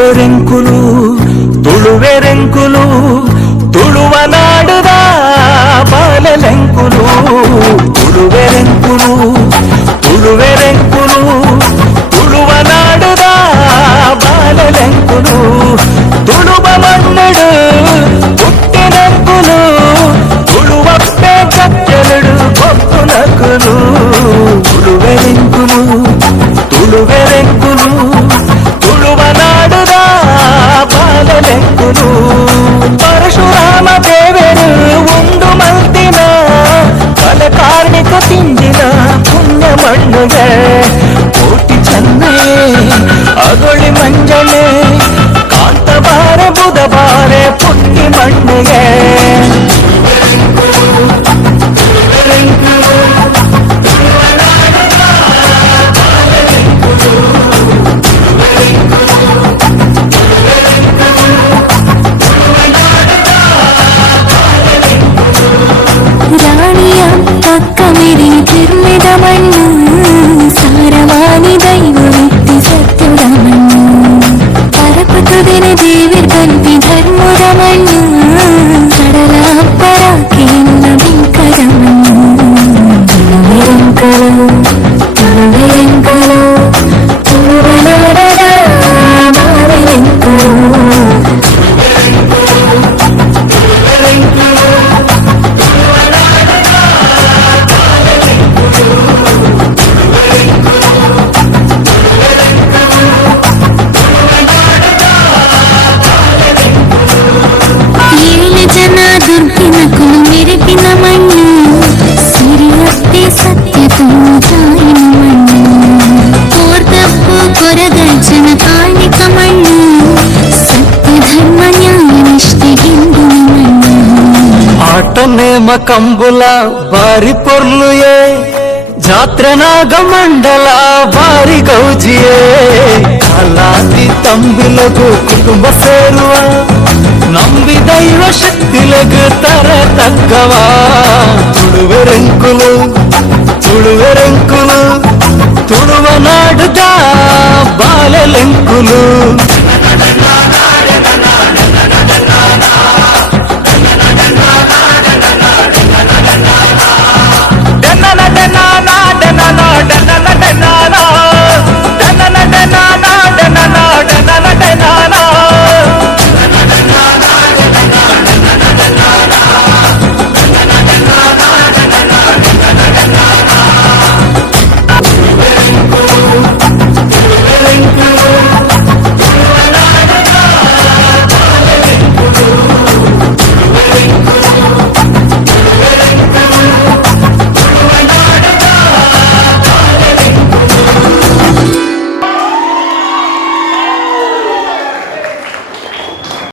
ತುಳುವೆರೆಂಕುಲು ತುಳುವೆರೆಂಕುಲು ತುಳುವ ನಾಡುದ ಬಾಲೆಲೆಂಕುಲು ತುಳುವೆರೆಂಕುಲು ತುಳುವೆರೆಂಕುಲು ತುಳುವ ನಾಡುದ ಬಾಲೆಲೆಂಕುಲು ತುಳುವ ಮಣ್ಣಡು ಹುಟ್ಟಿನೆಂಕುಲು ತುಳುವಪ್ಪೆ ಚಚ್ಚಲಡು ಕೊಕ್ಕುನಕುಲು ತುಳುವೆರೆಂಕುಲು ತುಳುವೆರೆಂಕುಲು ತುಳುವ ನಾಡುದ ಬಾಲೆಲೆಂಕುಲು ಪರಶುರಾಮ ದೇವರು ಒಂದು ಮಲ್ತಿನ ಕಲೆ ಕಾರ್ಮಿಕ ತಿಂದಿನ ಪುಣ್ಯ ಮಣ್ಣುಗೆ ಕೋಟಿ ಚೆನ್ನೆ ಅಗೊಳಿ ಮಂಜನೆ ಕಾಂತಬಾರೆ ಬುಧಬಾರೆ ಪುಟ್ಟಿ ಮಣ್ಣುಗೆ ರಾಣಿಯ ಪಕ್ಕ ಮಿರಿ ಕಿರ್ಮಿದ ಮಣ್ಣು ಸಾರವಾನಿ ದೈವವಿತ್ತಿ ಸತ್ಯದ ಮಣ್ಣು ಪರಪತುದಿನ ದೇವಿರ್ ಕಲ್ಪಿ ಧರ್ಮದ ಮಣ್ಣು ಕಡಲ ಅಪ್ಪರ ಕೇಂದ್ರ ಬಿಂಕದ ಮಣ್ಣು ತುಳುವೆರೆಂಕಲು ತುಳುವೆರೆಂಕಲು ತುಳುವ ನಾಡದ ಬಾಲೆಲೆಂಕಲು ಏಳು ಜನ ದುರ್ಗಿನ ಕುಲುಮೆರೆಪಿನ ಮಣ್ಣು ಸಿರಿಯಪ್ಪೆ ಸತ್ಯ ಜಾಯಿನ ಮಣ್ಣು ಕೋರ್ತಪ್ಪು ಕೊರಗಜ್ಜನ ಕಾಣಿಕ ಮಣ್ಣು ಸತ್ಯ ಧರ್ಮ ನ್ಯಾಯ ನಿಷ್ಠೆ ಹಿಂದಿನ ಮಣ್ಣು ಆಟ ನೇಮ ಕಂಬುಲ ಬಾರಿ ಪೊರ್ಲುಯೇ ಜಾತ್ರನಾಗ ಮಂಡಲ ಬಾರಿ ಗೌಜಿಯೇ ಕಲಾದಿ ತಂಬಿಲಗು ಕುಟುಂಬ ಸೇರುವ ನಂಬಿ ದೈವ ಶಕ್ತಿಲಗು ತರ ತಕ್ಕವ ತುಳುವೆರೆಂಕುಲು ತುಳುವೆರೆಂಕುಲು ತುಳುವ ನಾಡುದ ಬಾಲೆಲೆಂಕುಲು